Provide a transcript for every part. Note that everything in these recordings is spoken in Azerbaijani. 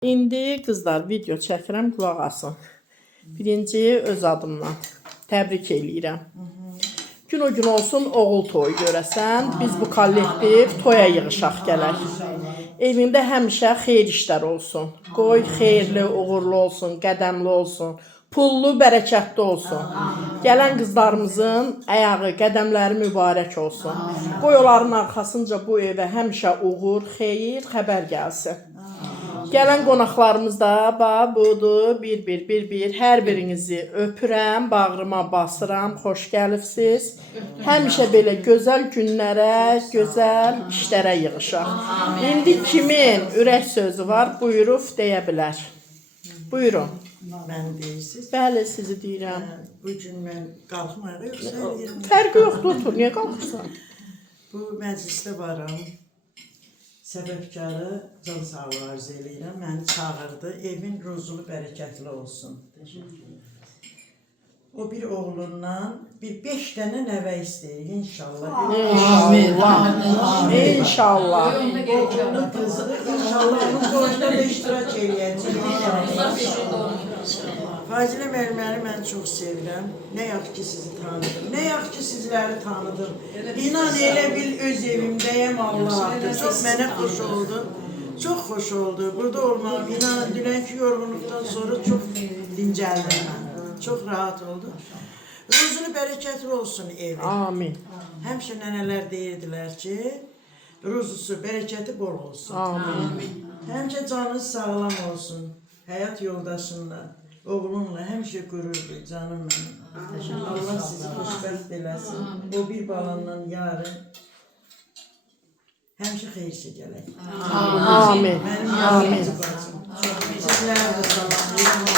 İndi qızlar video çəkirəm, qulaq asın. Birinci öz adımdan təbrik eləyirəm. Gün o gün olsun oğul toyu görəsən. Biz bu kollektiv toya yığışaq gələk. Evində həmişə xeyir işlər olsun. Qoy xeyirli, uğurlu olsun, qədəmli olsun. Pullu, bərəkətli olsun. Gələn qızlarımızın ayağı, qədəmləri mübarək olsun. Qoy onların arxasınca bu evə həmişə uğur, xeyir, xəbər gəlsin. Gələn qonaqlarımız da budur, bir. Hər birinizi öpürəm, bağrıma basıram, xoş gəlibsiz. Həmişə belə gözəl günlərə, gözəl işlərə yığışaq. İndi kimin ürək sözü var, buyurub deyə bilər. Buyurun. Mən deyirsiniz. Bəli, sizi deyirəm. Bugün mən qalxmayağa yoxsa yerim. Fərqi yoxdur, otur, niyə qalxırsan? Bu məclisdə varam. Səbəbkarı can sağlığı arzu eləyirəm. Məni çağırdı. Evin ruzulu bərəkətli olsun. O bir oğlundan bir 5 dənə nəvə istəyir inşallah. İnşallah. İnşallah. Oğlunun qızı inşallah onun toyunda da iştirak eləyəcək. Fazilə müəlliməni mən çox sevirəm. Nə yaxşı ki sizi tanıdım. Nə yaxşı ki sizləri tanıdım. İnan elə bil öz evimdəyəm Allah'dır. Çox mənə xoş oldu. Çox xoş oldu. Burada olmağım inanın dünənki yorğunluqdan sonra çox dincəldim mən. Çox rahat oldu. Ruzunu bərəkətli olsun evi. Amin. Həmişə nənələr deyirdilər ki, ruzusu, bərəkəti bol olsun. Amin. Həmişə canınız sağlam olsun. Həyat yoldaşınla, oğlunla həmişə qürur duy canım mənim. Allah sizi xoşbəxt eləsin. O bir balandan yarın həmişə xeyirsə gələk. Amin. Mənim yarımcı bacım. Sizlərə də salamlayıram.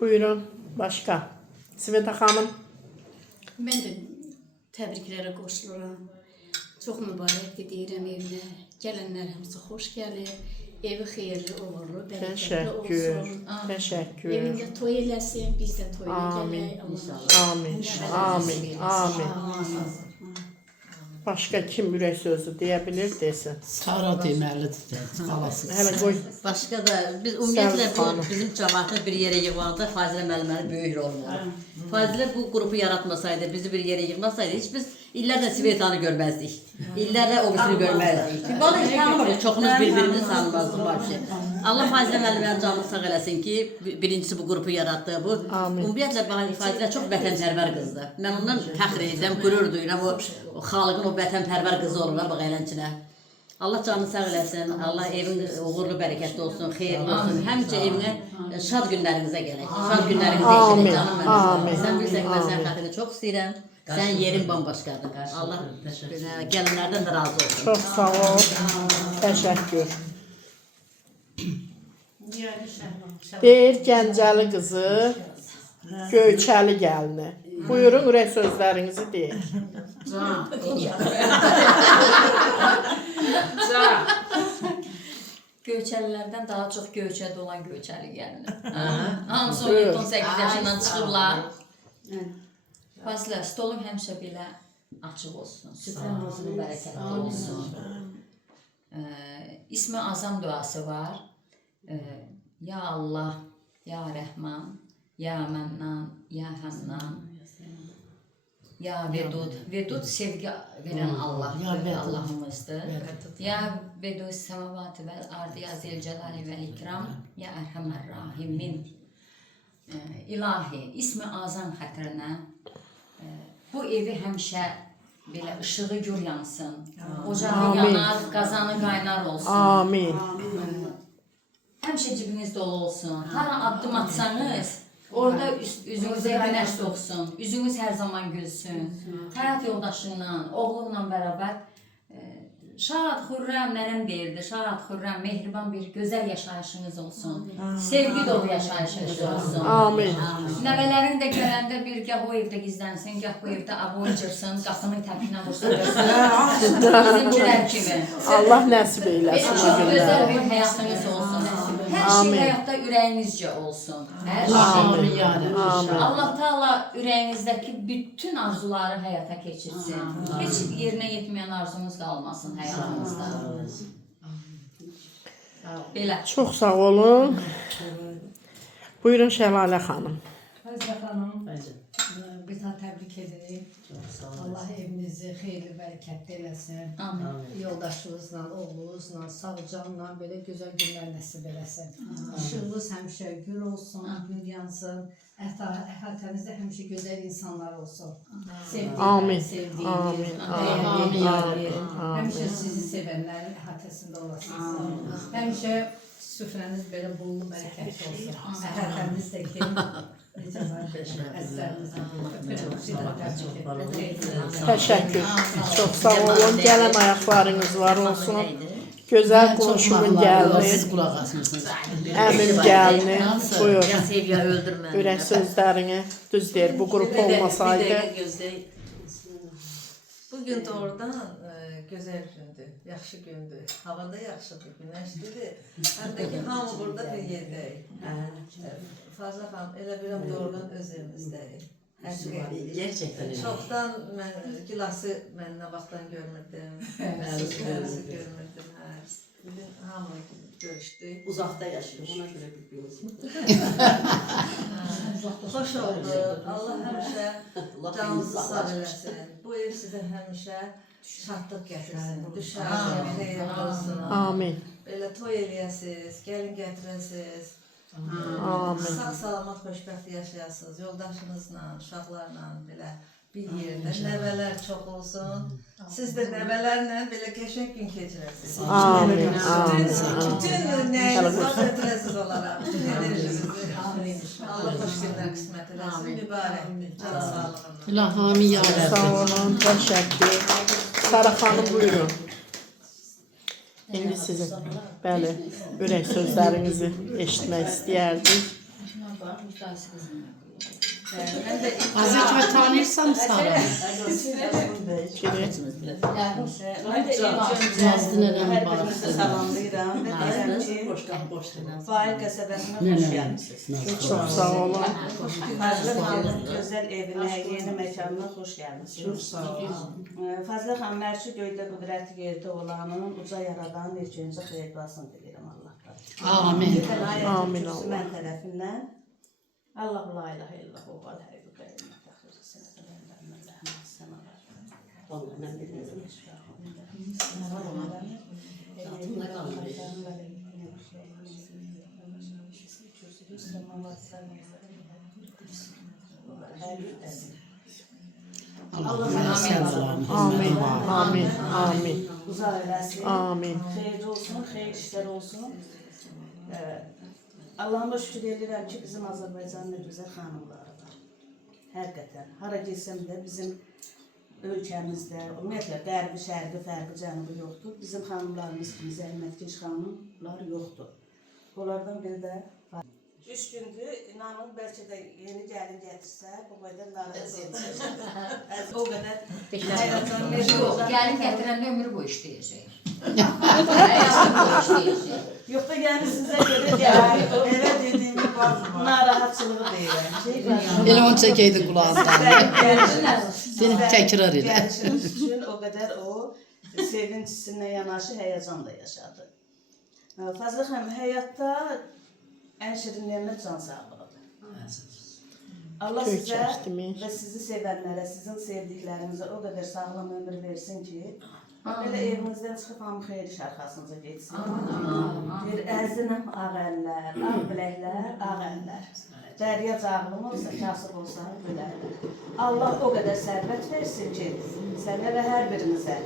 Buyurun. Başqa. Sveta xanım. Mən də təbriklərə qoşuluram. Çox mübarəkdir deyirəm evinə. Gələnlər hamısı xoş gəlir. Evi xeyirli, uğurlu, bərəkətli olsun. Təşəkkür. Evində toy eləsin, biz də toyuna Amin. gələk. Amin. Amin. Amin. Başqa kim ürək sözü deyə bilir, desin. Sara deməlidir, xalası. Hələ qoy. Başqa da biz ümumiyyətlə bu xanım. bizim cəmaatı bir yerə yığmaqda Fazilə müəllimənin böyük rolu var. Fazilə bu qrupu yaratmasaydı, bizi bir yerə yığmasaydı, heç biz illərlə Svetanı görməzdik. İllərlə o birisini görməzdik. Vallahi heç tanımırıq, çoxumuz bir-birimizi tanımazdık vəbşi. Allah Fazilə müəllimənin canını sağ eləsin ki, birincisi bu qrupu yaratdı. Bu ümumiyyətlə Fazilə çox vətənpərvər qızdır. Mən ondan fəxr edirəm, qürur duyuram. O xalqın o vətənpərvər qızı olur bax eləncə. Allah canını sağ eləsin, Allah evin uğurlu, bərəkətli olsun, xeyirli olsun. Həmişə evinə şad günlərinizə gələk. Şad günlərinizə gələk canım mənim. Sən bilirsən ki, mən sənin xətrini çox istəyirəm. Sənin yerin bambaşqadır. Allah gələnlərdən də razı olsun. Çox sağ ol. Təşəkkür. Deyir Gəncəli qızı, Göyçəli gəlini. Buyurun, ürək sözlərinizi deyin. Göyçəlilərdən daha çox Göyçədə olan Göyçəli gəlinir. Hamısı 17-18 yaşından çıxırlar. Fazilə, stolun həmişə belə açıq olsun. Süfrən ruzunu bərəkətli olsun. İsmi azam duası var. Ya Allah, Ya Rəhman, Ya Mənnan, Ya Həmnan, Ya Vedud. Vedud sevgi verən Allah, Allahımızdır. Ya Vedud səmavatı vəl ardı, Ya Zilcəlali vəl ikram, Ya Ərhəmər Rahimin. İlahi, ismi azam xətrinə bu evi həmişə belə ışığı gür yansın. Ocağı yanar, qazanı qaynar olsun. Amin. Həmişə cibiniz dolu olsun. Hara addım atsanız, orada üzünüzə günəş doğsun. Üzünüz hər zaman gülsün. Həyat yoldaşıyla, oğlunla bərabər şad, xürrəm, nənəm deyirdi, şad, xürrəm, mehriban bir gözəl yaşayışınız olsun. Sevgi dolu yaşayışınız olsun. Amin. Nəvələrin də gələndə bir gah o evdə gizlənsin, gah bu evdə aboy cırsın, qapının təpinə vursun. Bizimkilər kimi. Allah nəsib eyləsin o günlər. Gözəl bir həyatınız olsun. Hər şey həyatda ürəyinizcə olsun. Hər şey. Allah Taala ürəyinizdəki bütün arzuları həyata keçirsin. Heç yerinə yetməyən arzunuz qalmasın həyatınızda. Belə. Çox sağ olun. Buyurun Şəlalə xanım. Fəzlə xanım, bir daha təbrik edirik. Allah evinizi xeyirli, bərəkətli eləsin. Yoldaşınızla, oğlunuzla, sağcanla belə gözəl günlər nəsib eləsin. İşığınız həmişə gül olsun, gül yansın. Əhatənizdə həmişə gözəl insanlar olsun. Amin. Sevdiyiniz, dəyərli, həmişə sizi sevənlərin əhatəsində olasınız. Həmişə süfrəniz belə bol, bərəkətli olsun. Əhatəniz də ki, necə var, əzizlərinizlə Təşəkkür. Çox sağ olun. Gələn ayaqlarınız var olsun. Gözəl qonşumun gəlini, Siz qulaq asmışsınız. əmim gəlini. Buyur. Ya sev ya öldürmə. Ürək sözlərini. Düz deyir, bu qrup olmasaydı. Bugün doğrudan gözəl gündür, yaxşı gündür. Havada yaxşıdır, günəşlidir. Həm də ki, hamı burada bir yerdəyik. Fazla xanım, elə biləm doğrudan öz evimizdəyik. Gerçekten öyle. Çoxdan mən gilası mən nə vaxtdan görmürdüm. Sözlərinizi görmürdüm. Bugün hamı görüşdük. Uzakta yaşıyor, ona göre bilmiyoruz. Xoş oldu. Allah həmişə canınızı sağ eləsin. Bu ev sizə həmişə şadlıq gətirsin. Düşər, xeyir olsun. Amin. Belə toy eləyəsiniz, gəlin gətirəsiniz. Amin. Sağ salamat xoşbəxt yaşayasınız. Yoldaşınızla, uşaqlarla belə bir yerdə. Nəvələr çox olsun. Siz də nəvələrlə belə qəşəng gün keçirəsiniz. Amin. Bütün nəyiniz var götürəsiniz onlara. Bütün enerjinizi. Allah xoş günlər qismət eləsin. Mübarəkdir. Can sağlığına. İlahami ya Sağ olun. Təşəkkür. Sara xanım buyurun. İndi sizin, bəli, ürək sözlərinizi eşitmək istəyərdik. Azı kimi tanıyırsam Sara. Nazlı nənəm barısı. Salamlayıram və deyirəm ki, Fail qəsəbəsinə xoş gəlmisiniz. Çox sağ olun. Fazlı xanım gözəl evinə, yeni məkanına xoş gəlmisiniz. Çox sağ olun. Fazlı xanım, mərşi göydə qüdrəti yerdə olanın uca yaradan necəncə xeyirlasını diləyirəm Allahdan. Amin. Amin Allah. Mən tərəfindən Allahu la ilahe illallah və el-hayyul qayyum təxir Allah'ım sen Allah'ım. Amin. Amin. Amin. uzaq eləsin. Amin. Xeyirli olsun, xeyir işlər olsun. Allah'ıma şükür edirəm ki, bizim Azərbaycanın gözəl xanımları var. Həqiqətən. Hara getsəm də bizim ölkəmizdə, ümumiyyətlə qərbi, şərqi, fərqi, cənubu yoxdur. Bizim xanımlarımız kimi zəhmətkeş xanımlar yoxdur. Onlardan biri də 3 gündür, inanın bəlkə də yeni gəlin gətirsə, bu qədər narazı olacaq. O qədər həyatdan Yox, gəlin gətirəndə ömrü boyu işləyəcək. Həyatın boyu işləyəcək. Yox da yəni sizə görə gəlir. Elə dediyimi baxma. Narahatçılığı deyirəm. Elə onu çəkəydin qulağından. Seni təkrar elə. Gəlişiniz üçün o qədər o sevinçsinə yanaşı həyəcan da yaşadı. Fazla xanım, həyatda ən şirin nemət can sağlığıdır. Allah Köy sizə çəkdimi? və sizi sevənlərə, sizin sevdiklərinizə o qədər sağlam ömür versin ki, belə evinizdən çıxıb hamı xeyir iş arxasınıza geçsin. Bir əzinəm ağ əllər, ağ biləklər, ağ əllər. Dərya cağlım olsa, kasıb olsa, bölərlər. Allah o qədər sərvət versin ki, sənə və hər birinizə.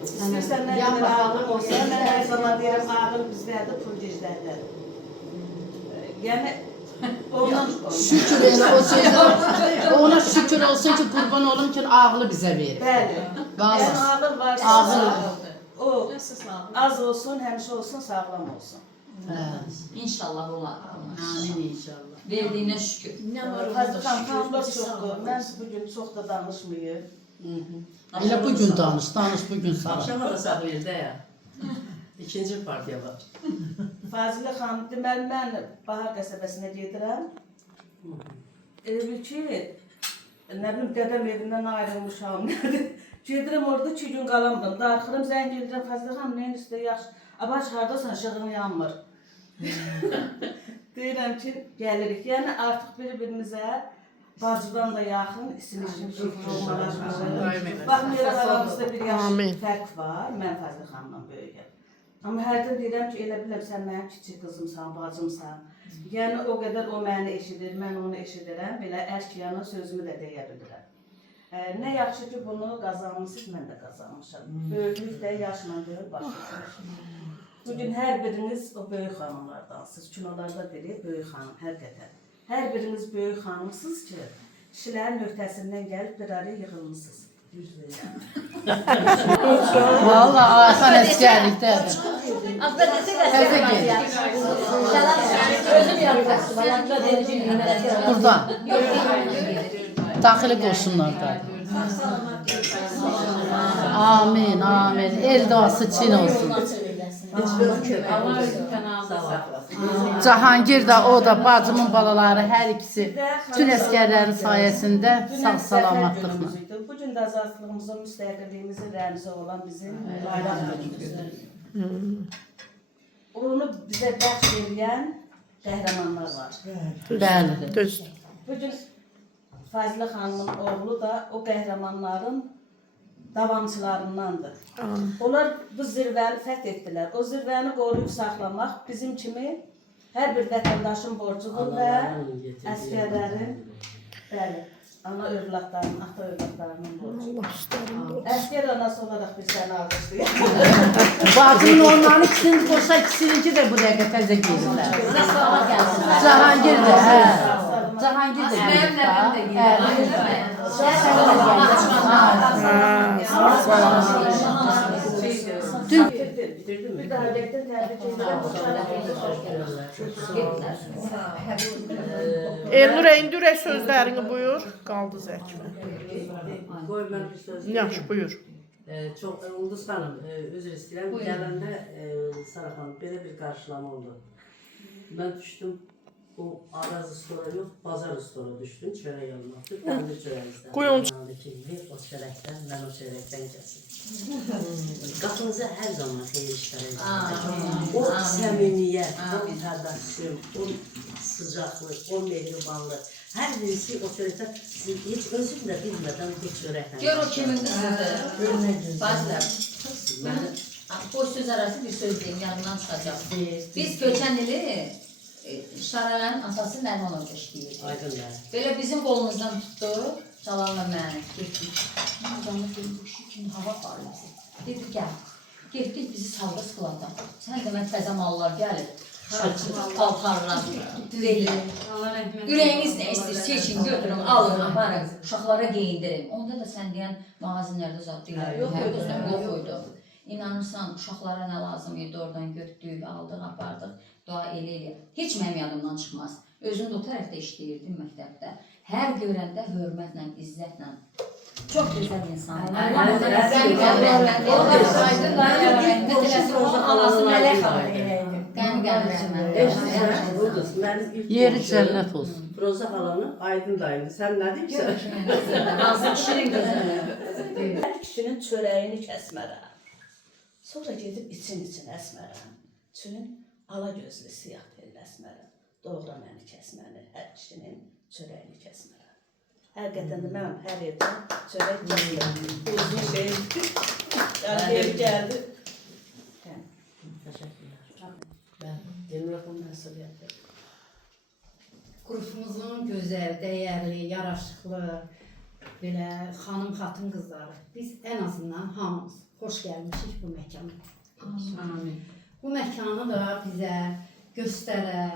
İstəyirsən nə qədər ağlım olsa, mən hər zaman deyirəm, ağıl bizlərdə, pul gizlərdə. Yəni, ondan Şükür elə o sözə. Ona şükür olsun ki, qurban olum ki, ağlı bizə verir. bəli. Vallahi. Yəni, ağıl varsa, Ağıl. o az olsun, həmişə olsun, sağlam olsun. İnşallah olar. Amin inşallah. Verdiyinə şükür. Fazla xanımlar çoxdur, mən bugün çox da danışmayım. Elə bugün danış bugün Sara. Akşama da saxlayır da ya. İkinci partiya var. Fazilə xanım, deməli mən Bahar qəsəbəsinə gedirəm. Elə bil ki, nə bilim, dədəm evindən ayrılmışam, nədir? Gedirəm orada 2 gün qalamdım. Darxıram, zəng edirəm, Fazla xanım, nəyin üstə yaxşı. Abaş, hardasan, işığın yanmır. Deyirəm ki, gəlirik. Yəni artıq bir-birimizə bacıdan da yaxın, isim-isim şəkil olmalaşmışıq. Baxmayaraq aramızda bir yaş fərq var, mən Fazla xanımdan böyükəm. Amma hərdən deyirəm ki, elə biləm sən mənim kiçik qızımsan, bacımsan. Yəni o qədər o məni eşidir, mən onu eşidirəm, belə ərk yana sözümü də deyə bilirəm. Nə yaxşı ki, bunu qazanmışsınız, mən də qazanmışam. Böyüklük də yaşla deyil, başlayışım. Bugün hər biriniz o böyük xanımlardansınız. Kinolarda deyilir, böyük xanım, həqiqətən. Hər biriniz böyük xanımsınız ki, kişilərin öhdəsindən gəlib bir araya yığılmışsınız. Valla Ayxan əsgərlikdədir. Burada. Daxili qoşunlardadır. Amin, amin. El duası Çin olsun. Cahangir də, o da, bacımın balaları, hər ikisi bütün əskərlərin sayəsində sağ-salamatlıqla. Bugün də azadlığımızın, müstəqilliyimizin rəmzi olan bizim bayraq günümüzdür. Onu bizə bəxş edən qəhrəmanlar var. Bəli. Düzdür. Bugün Fazla xanımın oğlu da o qəhrəmanların davamçılarındandır. Onlar bu zirvəni fəth etdilər. O zirvəni qoruyub saxlamaq bizim kimi hər bir vətəndaşın borcudur və əsgərlərin, bəli, ana övladlarının, ata övladlarının borcudur. Əsgər anası olaraq biz səni alqışlayaq. Bacımın onların ikisini qoşa, ikisininki də bu dəqiqə təzə geyirlər. Cahangir də, hə. Cahangir də geyir. Bir daha bekledim, təbrik edirəm. Elnur Eyndürək sözlərini buyur. Qaldı Zəkmə. Qoy mən bir söz. Yaxşı, buyur. Çox, Ulduz xanım, üzr istəyirəm. Gələndə Sara xanım, belə bir qarşılama oldu. Mən düşdüm, bu Araz ustora yox, Bazar ustora düşdüm, çörək almaq. Təndir çörəyizdən. Qoyun. O çörəkdən, mən o çörəkdən kəsin. Qapınıza hər zaman xeyir işlər edin. O səmimiyyət, o təbəssüm, o sıcaqlıq, o mehribanlıq. Hər birisi o çörəkdən, heç özüm də bilmədən bu çörəkdən. Gör o kimindir sizdə? Bacılar. Boş söz arası bir söz deyim, yanından çıxacaq. Biz köçən ili Şaraların atası Nərmanov işləyirdi. Aydın bəli. Belə bizim qolumuzdan tutdu, Calanla məni getdik. Adamı dedim, bu işi kimi hava aparırız. Dedi, gəl. Getdik bizi saldı sıqlada. Sən demə təzə mallar gəlir. Şarçı, paltarlar, düzeyli. Ürəyiniz nə istəyir, seçin, götürün, alın, aparın, uşaqlara geyindirin. Onda da sən deyən mağazinlərdə zat deyil, yox oydu. İnanırsan, uşaqlara nə lazım idi, oradan götürdük, aldıq, apardıq, dua elə. Heç mənim yadımdan çıxmaz. Özüm də o tərəfdə işləyirdim məktəbdə. Hər görəndə hörmətlə, izzətlə. Çox gözəl insan. Yeri cənnət olsun. Firoza xalanın Aydın dayını. Sən nə deyirsən? Nazım şirin gözəl. Hər kişinin çörəyini kəsmərəm. Sonra gedib için əsmərəm. Üçün ala gözlü siyah telli əsmərəm. Doğra məni kəsməni, hər kişinin çörəyini kəsmərəm. Həqiqətən də mən hər yerdən çörək kəsmərəm. Uzun şey. Yəni geri gəldi. Qrupumuzun gözəl, dəyərli, yaraşıqlı, belə xanım, xatın qızları. Biz ən azından hamımız xoş gəlmişik bu məkana. Bu məkanı da bizə göstərər,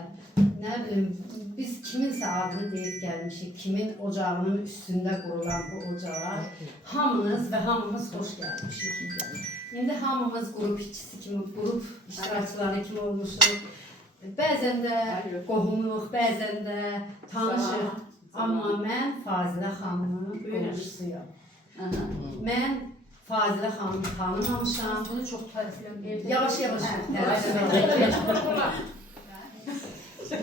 nə bilim, biz kiminsə adını deyib gəlmişik, kimin ocağının üstündə qurulan bu ocağa hamınız və hamımız xoş gəlmişik. İndi hamımız qrup işçisi kimi, qrup iştirakçıları kimi olmuşuq. Bəzən də qohumuq, bəzən də tanışıq. Amma mən Fazilə xanımın qonşusuyam. Mən Fazilə xanımı tanımamışam. Bunu çox tərifləm. Yavaş yavaş.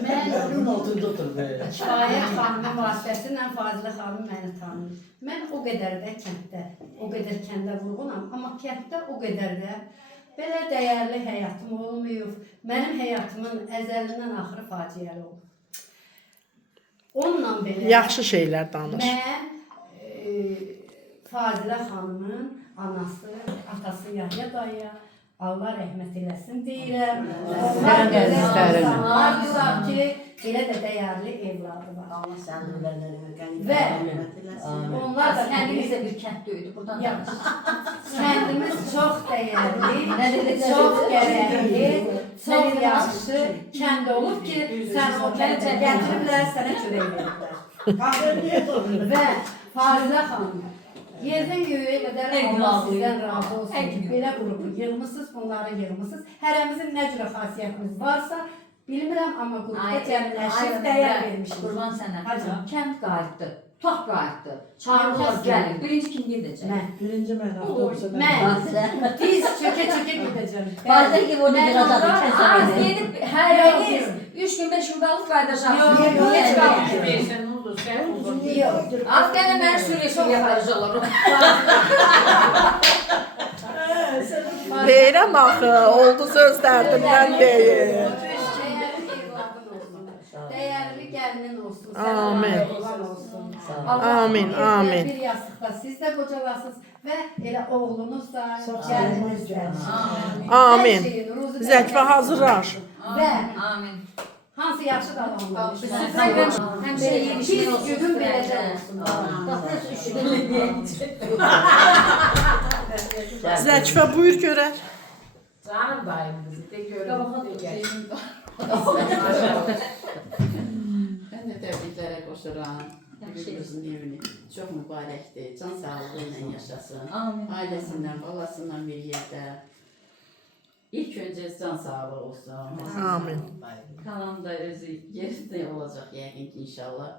Mən Onun altında otur böyle. Kifayət xanımın vasitəsilə Fazilə xanım məni tanıyır. Mən o qədər də kənddə, o qədər kəndə vurğunam, amma kənddə o qədər də belə dəyərli həyatım olmayıb. Mənim həyatımın əzəlindən axırı faciəli olub. Onunla belə Yaxşı şeylər danış. mən Fazilə xanımın anası, atası Yahya dayıya Allah rəhmət eləsin deyirəm. Onlar belə insanlardılar ki, belə də dəyərli evladı var. Allah sənin ömürlərini qənimət Və eləsin. onlar da Kəndimiz kəndimiz, də bir kənd döyüdü. Buradan kəndimiz çox dəyərli, çox gərəkli, çox yaxşı kənd olub ki, sən o kəndə gətiriblər, sənə çörək veriblər. Və Fazilə xanım, yerdən göğe qədər Allah sizdən razı olsun ki, belə qrupu yığmışsınız, bunları yığmışsınız. Hərəmizin nə cürə xasiyyətimiz varsa, bilmirəm, amma qrupda cəmləşib dəyər vermişik. Qurban sənə. Hacı. Kənd qayıtdı. Top qayıtdı. Çağırırlar gəlin. Birinci kim gedəcək? Mən, Birinci mən avtobusa mən diz çökə-çökə gedəcəm. Bazen ki onu Mən biraz ondan adı az kesin. gedib hər yeriniz 3 gün 5 gün qalıb qayıdacaqsınız. Yox, Heç yox, qalmayacaq. Az gəlin mən Suriya yapacaqlar. Deyirəm axı, oldu söz dərdindən deyir. Dəyərli gəlinin olsun. Amin. Sənə olan olsun. Amin, Allah amin. bir yastıqda siz də qocalasınız və elə oğlunuz da, gəliniz də. Amin. Hər şeyin ruzu Zəkvə hazırlaş. Və Amin. hansı yaxşı qalanlar. Həmişə yetişmək Biz olsun. günün beləcə olsun. Zəkvə buyur görək. Canım dayım bizi de görün. Ben de tebriklere koşuram. Birimizin evini çok mübarekti. Can sağlığıyla yaşasın. Amin. Ailesinden, balasından bir yerde. İlk önce can sağlığı olsun. Amin. Kalan da özü yerinde olacak yəqin ki inşallah.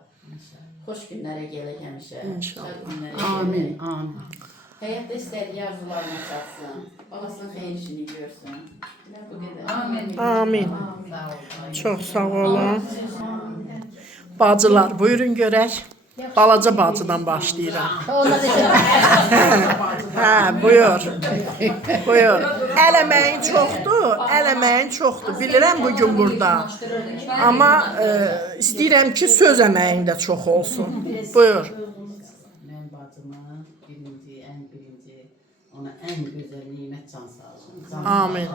Hoş günlere gelek həmişə. İnşallah. Şad günlere gelek. Amin. Həyatda istədiyi arzularına çatsın. Balasının xeyir işini görsün. Bu qədər. Amin. Amin. Sağ olun. Çox sağ olun. Bacılar, buyurun görək. Balaca bacıdan başlayıram. Hə, buyur. Buyur. Əl əməyin çoxdur, əl əməyin çoxdur. Bilirəm bu gün burada. Amma istəyirəm ki, söz əməyin də çox olsun. Buyur. Mən bacıma birinci, ona ən gözəl nimət can sağlığın. Amin.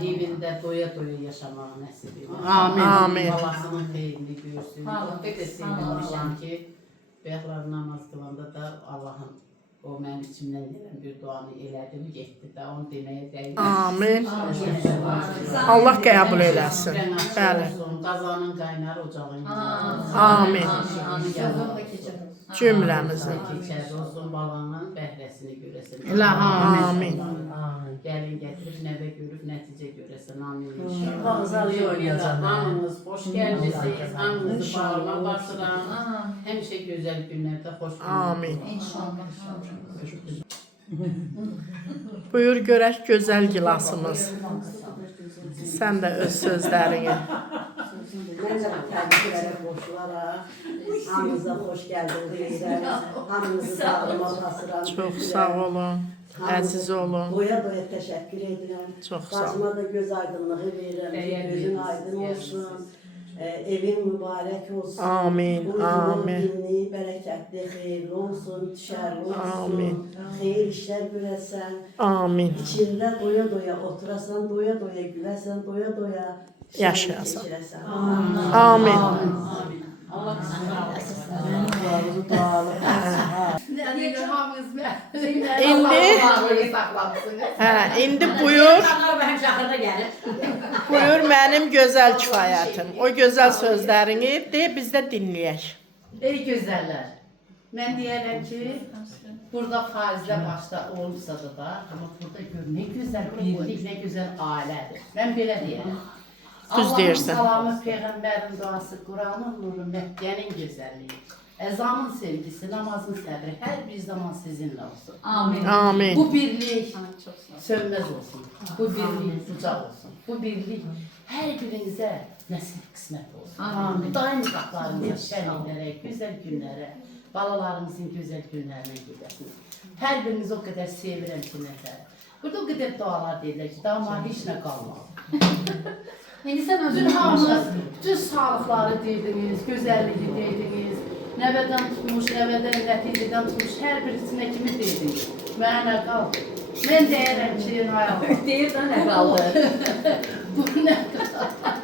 Evində doya yaşamağı nəsib edin. Amin. Balasının xeyrini görsün. Çok da sevinmişəm ki, bəyəklər namaz qılanda da Allahın o mənim içimdən gələn bir duanı elədim, getdi də onu deməyə dəyir. Amin. Allah qəbul eləsin. Bəli. Qazanın qaynar ocağın. Amin. Cümləmizin. Keçər olsun, balanın bəhrəsini görəsin. Amin. Gəlin gətirib, nəvə görüb, nəticə görəsin. Amin. Bazarı oynayacaq. Hamınız xoş gəlmişsiniz, hamınızı bağırma basıram. Həmişə gözəl günlərdə xoş Amin. İnşallah. Buyur görək gözəl gilasımız. Sən də öz sözlərini. Mən də təbriklərə qoşularaq hamınıza xoş gəldiniz deyirəm. Hamınızı sağlama basıram. Çox sağ olun. Əziz olun. Doya təşəkkür edirəm. Çox sağ olun. Bacıma da göz aydınlığı verirəm ki, gözün aydın olsun. Evin mübarək olsun. Amin, amin. Dinli, bərəkətli, xeyirli olsun, düşərli olsun. Amin. Xeyir işlər görəsən. Amin. İçində doya durasan, doya güləsən, doya Yaşayasan. keçirəsən. Amin. Allah İndi buyur. Mənim şahırda gəlir. Buyur mənim gözəl kifayətim. O gözəl sözlərini de, biz də dinləyək. Ey gözəllər, mən deyərəm ki, burada Fazilə başda olmasa da, amma burada gör nə gözəl birlik, nə gözəl ailədir. Mən belə deyərəm. Düz deyirsən. Allahın salamı, Peyğəmbərin duası, Quranın nuru, Məkkənin gözəlliyi, əzanın sevgisi, namazın səbri hər bir zaman sizinlə olsun. Amin. Amin. Bu birlik sönməz olsun. Bu birlik ucaq olsun. Bu birlik hər birinizə nəsib qismət olsun. Amin. Daim qapılarımız şənliklərə, gözəl günlərə, balalarımızın gözəl günlərinə gedəsiniz. Hər birinizi o qədər sevirəm ki, nətər. Burada o qədər dualar deyirlər ki, daha heç nə qalmaz. İndi sən Bütün özün hamınız, bütün sağlıqları deydiniz, gözəlliyi deydiniz, nəvədən tutmuş, nəvədən nəticədən tutmuş, hər birisinə kimi deydiniz. Mənə nə qaldı? Mən deyərəm ki, nə qaldı? Deyir də nə qaldı? Bu nə qaldı?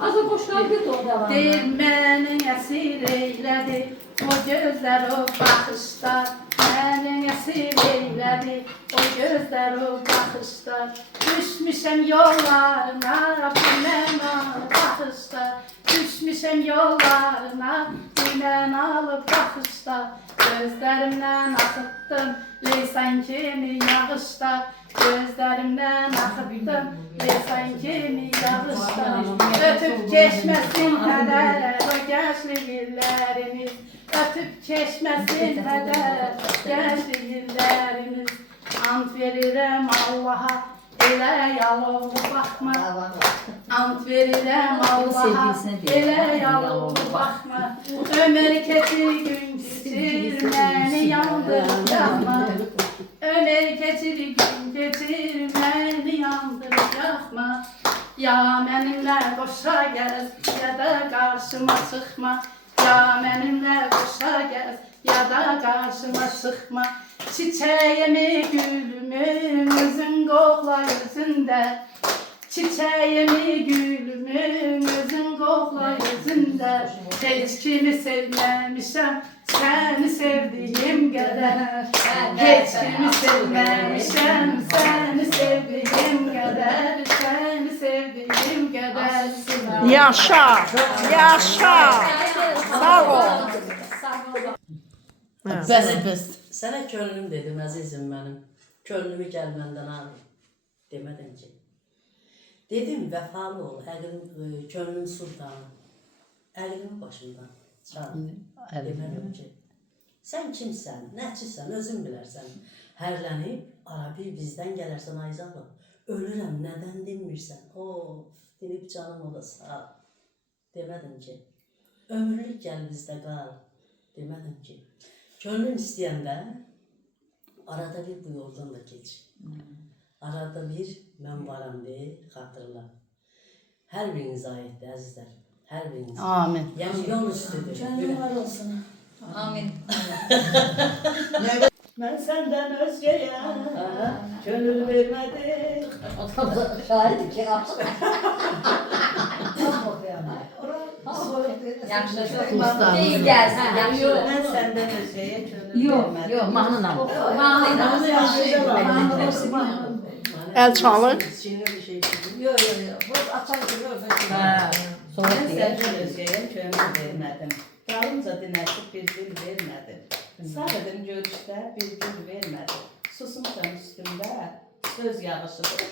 Azı boşlar bir o devam. Deyir məni əsir eylədi, o gözlər o baxışlar. Məni əsir eylədi, o gözlər o baxışlar. Düşmüşəm yollarına, bilmənalı baxışlar. Düşmüşəm yollarına, bilmənalı baxışlar. Gözlərimdən axıtdım, leysan kimi yağışlar. Gözlərimdən axıtdım, leysan kimi yağışlar. Ötüb keçməsin hədər, o gənclik illərimiz. Ötüb keçməsin hədər, gənclik illərimiz. Ant verirəm Allaha, elə yalovlu baxma. Ant verirəm Allaha, elə yalovlu baxma. Ömür keçir, gün keçir, məni yandırıb yaxma. Ömür keçir, gün keçir, məni yandırıb yaxma. Ya mənimlə qoşa gəz, ya da qarşıma çıxma. Ya mənimlə qoşa gəz, ya da qarşıma çıxma. Çiçəyimi, gülümü, özün qoxla özündə. Çiçəyimi, gülümü, özün qoxla özündə. Heç kimi sevməmişəm, səni sevdiyim qədər. Heç kimi sevməmişəm, səni sevdiyim qədər. Səni sevdiyim qədər. Yaşa, yaşa. Sağ ol. Bəs. Sənə könlüm dedim, əzizim mənim. Könlümü gəl məndən al. Demədim ki. Dedim, vəfalı ol, könlüm sultanı. Əlimin başından çal. Demədim ki. Sən kimsən, nəçisən, özün bilərsən. Hərlənib, ara bir bizdən gələrsən Ayzalı. Ölürəm, nədən demirsən? Of, dinib canım ola sağ. Demədim ki. Ömürlük gəl bizdə qal. Demədim ki. Könlün istəyəndə arada bir bu yoldan da geç. Arada bir mən varam deyil, xatırla. Hər biriniz aiddir, əzizlər. Hər biriniz. Amin. Yəni yol üstüdür. Könlün var olsun. Amin. Mən səndən özgəyə könül vermədim. Şahidi ki, açıq. Tam oxuyamam. Yaxşı. İyi gəlsin, yaxşı. Mən səndən özgəyə könül vermədim. Yox, mahnına. El çalır. Yox. Bu açan kimi özgəyə. Mən səndən özgəyə könül vermədim. Dalımca dinləşib bir dil vermədim. Sadədim görüşdə bir dil vermədim. Susmuşam üstümdə söz yağışıdır.